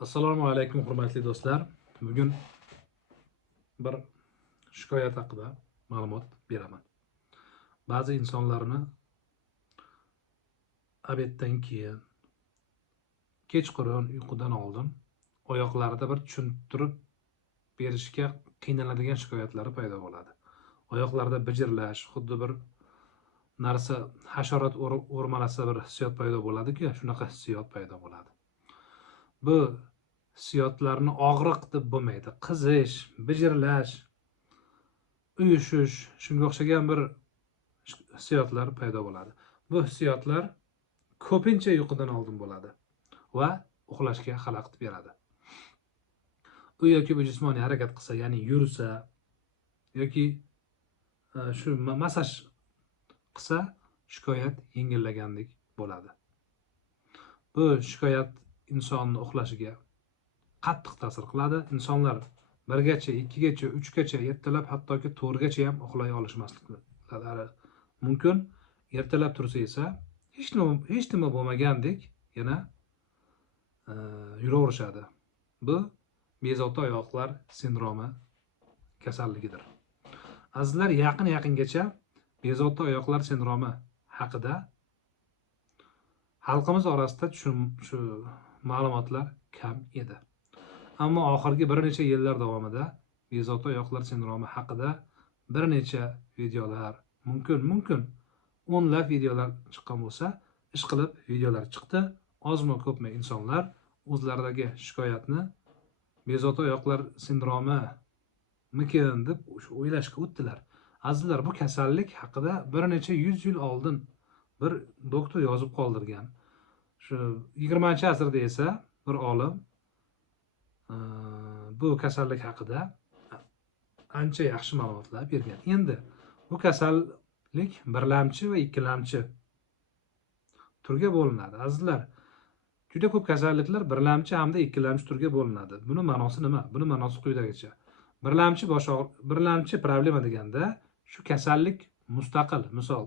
Assalomu alaykum hurmatli do'stlar. Bugun bir shikoyat haqida ma'lumot beraman. Ba'zi insonlarni obeddan keyin, kechqurun uyqudan oldin oyoqlarida bir tushuntirib berishga qiynaladigan shikoyatlari paydo bo'ladi. Oyoqlarda bijirlash, xuddi bir narsa hasharot o'rmalasa bir hissiyot paydo bo'ladi-ku, shunaqa hissiyot paydo bo'ladi. Bu hissiyotlarni og'riq deb bo'lmaydi. Qizish, bijirlash, uyushish, shunga o'xshagan bir hissiyotlar paydo bo'ladi. Bu hissiyotlar ko'pincha uyqudan oldin bo'ladi va uxlashga xalaqit beradi. U yoki bu jismoniy harakat qilsa, ya'ni yursa yoki shu massaj qilsa, shikoyat yengillagandek bo'ladi. Bu shikoyat insonni uxlashiga qattiq ta'sir qiladi. Insonlar 1gacha, 2gacha, 3gacha, ertalab hattoki 4gacha ham uxlay olishmasliklari mumkin. Ertalab tursa esa hech nima bo'lmagandek yana yuraverishadi. Bu bezovta oyoqlar sindromi kasalligidir. Azizlar, yaqingacha bezovta oyoqlar sindromi haqida xalqimiz orasida shu ma'lumotlar kam edi. Ammo oxirgi bir necha yillar davomida bezovta oyoqlar sindromi haqida bir necha videolar, mumkin o'nlab videolar chiqqan bo'lsa, ishqilib videolar chiqdi. Ozmi ko'pmi insonlar o'zlaridagi shikoyatni bezovta oyoqlar sindromi mikin deb o'ylashga o'tdilar. Azizlar, bu kasallik haqida bir necha 100 yil oldin bir doktor yozib qoldirgan. Shu 20-asrda esa bir olim bu kasallik haqida ancha yaxshi ma'lumotlar bergan. Endi bu kasallik birlamchi va ikkilamchi turga bo'linadi. Azizlar, juda ko'p kasalliklar birlamchi hamda ikkilamchi turga bo'linadi. Buni ma'nosi nima? Buni ma'nosi quyidagicha. Birlamchi problema deganda shu kasallik mustaqil. Misol,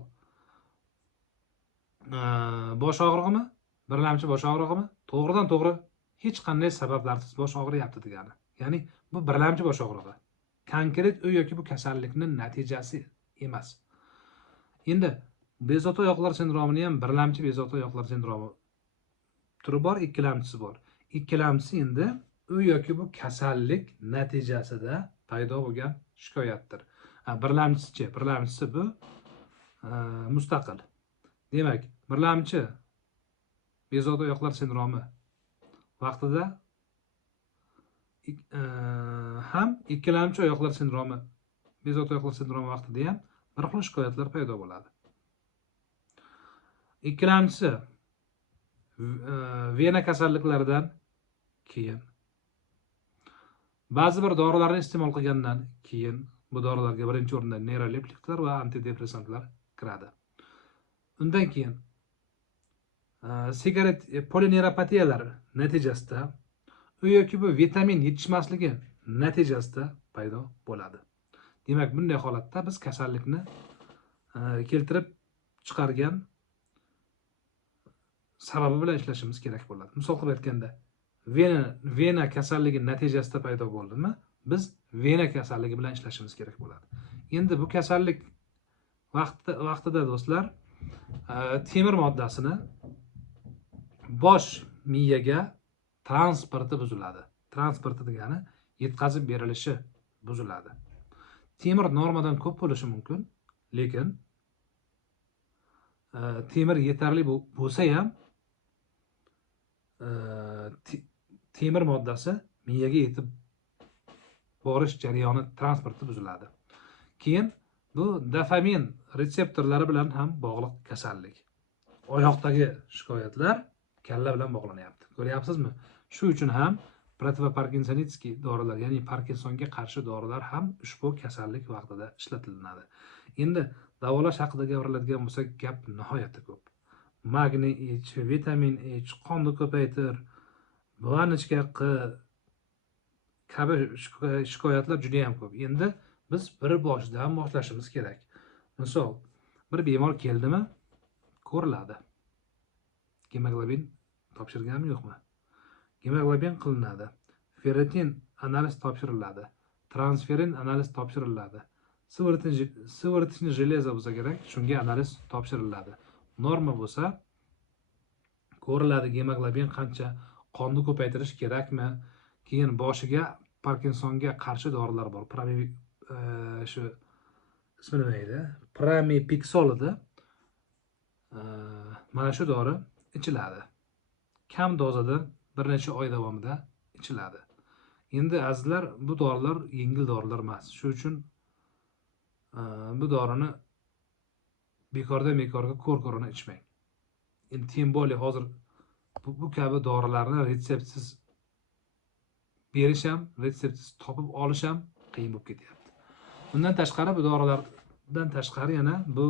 bosh og'rig'imi? Birlamchi bosh og'rig'imi? To'g'ridan to'g'ri hech qanday sabablarsiz bosh og'riyapti degani. Ya'ni bu birlamchi bosh og'rig'i. Konkret u yoki bu kasallikning natijasi emas. Endi bezovta oyoqlar sindromini ham birlamchi bezovta oyoqlar sindromi turi bor, ikkilamchisi bor. Ikkilamchisi endi u yoki bu kasallik natijasida paydo bo'lgan shikoyatdir. Birlamchisi bu mustaqil. Demak, birlamchi bezovta oyoqlar sindromi vaqtida ham ikkilamchi oyoqlar sindromi, bezovta oyoqlar sindromi vaqtida ham bir xil shikoyatlar paydo bo'ladi. Ikkilamchisi vena kasalliklaridan keyin, ba'zi bir dorilarni iste'mol qilgandan keyin, bu dorilarga birinchi o'rinda neyroleptiklar va antidepressantlar kiradi. Undan keyin sigaret polineuropatiyalar natijasida u yoki bu vitamin yetishmasligi natijasida paydo bo'ladi. Demak, bunday holatda biz kasallikni keltirib chiqargan sababi bilan ishlashimiz kerak bo'ladi. Misol qilib aytganda, vena kasalligi natijasida paydo bo'ldimi, biz vena kasalligi bilan ishlashimiz kerak bo'ladi. Endi bu kasallik vaqtida do'stlar, temir moddasini bosh miyaga transporti buziladi. Transporti degani yetkazib berilishi buziladi. Temir normadan ko'p bo'lishi mumkin, lekin temir yetarli bo'lsa ham temir moddasi miyaga yetib borish jarayoni transporti buziladi. Keyin bu dopamin retseptorlari bilan ham bog'liq kasallik. Oyoqdagi shikoyatlar kalla bilan bog'lanyapti. Ko'ryapsizmi? Shu uchun ham protoparkinsonitskiy dorilar, ya'ni Parkinsonga qarshi dorilar ham ushbu kasallik vaqtida ishlatiladi. Endi davolash haqida gapiriladigan bo'lsa, gap nihoyatda ko'p. Magniy ich, vitamin ich, qonni ko'paytir, banachka kabi shikoyatlar juda ham ko'p. Endi biz bir boshidan boshlashimiz kerak. Misol, bir bemor keldimi, ko'riladi. Gemoglobin topshirganmi yo'qmi? gemoglobin qilinadi, ferritin analiz topshiriladi, transferin analiz topshiriladi, sivritichni железо bo'lsa kerak, shunga analiz topshiriladi. Norma bo'lsa ko'riladi, gemoglobin qancha, qonni ko'paytirish kerakmi, keyin boshiga Parkinsonga qarshi dorilar bor. Shu ismi nima edi? Pramipixol edi. Mana shu dori ichiladi. Kam dozada bir necha oy davomida ichiladi. Endi azizlar, bu dorilar yengil dorilar emas. Shuning uchun bu dorini bekorga ko'r-ko'rini ichmang. Endi tem boli hozir bu kabi dorilarni retseptsiz berish ham, retseptsiz topib olish ham qiyin bo'lib ketyapti. Bundan tashqari, bu dorilardan tashqari yana bu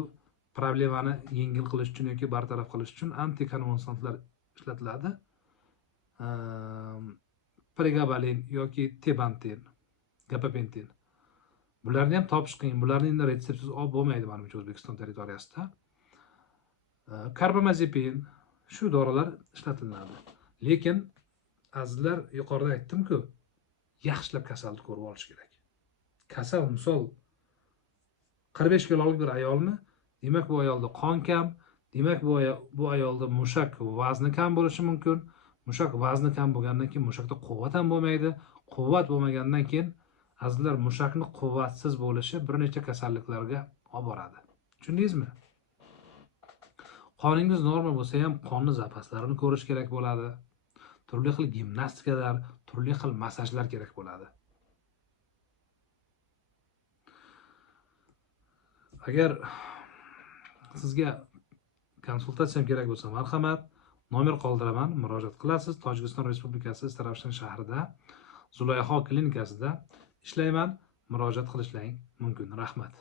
problemani yengil qilish uchun yoki bartaraf qilish uchun antikonvulsantlar ishlatiladi. Pregabalin yoki tebantin, gabapentin. Bularni ham topish qiyin. Bularni endi retseptsiz olib bo'lmaydi menimcha O'zbekiston territoriyasida. Karbamazepin, shu dorilar ishlatiladi. Lekin azizlar, yuqorida aytdim-ku, yaxshilab kasalni ko'rib olish kerak. Kasal, misol 45 kilolik bir ayolmi, demak bu ayolda qon kam, demak bu ayolda mushak vazni kam bo'lishi mumkin. Mushak vazni kam bo'lgandan keyin mushakda quvvat ham bo'lmaydi. Quvvat bo'lmagandan keyin azizlar, mushakni quvvatsiz bo'lishi bir necha kasalliklarga olib boradi. Tushundingizmi? Qoningiz normal bo'lsa ham qonni zapaslarini ko'rish kerak bo'ladi. Turli xil gimnastikalar, turli xil massajlar kerak bo'ladi. Agar sizga konsultatsiya kerak bo'lsa, marhamat, nomer qoldiraman, murojaat qilasiz. Tojikiston Respublikasi Saravshan shahrida Zulayho klinikasida ishlayman. Murojaat qilishlaring mumkin. Rahmat.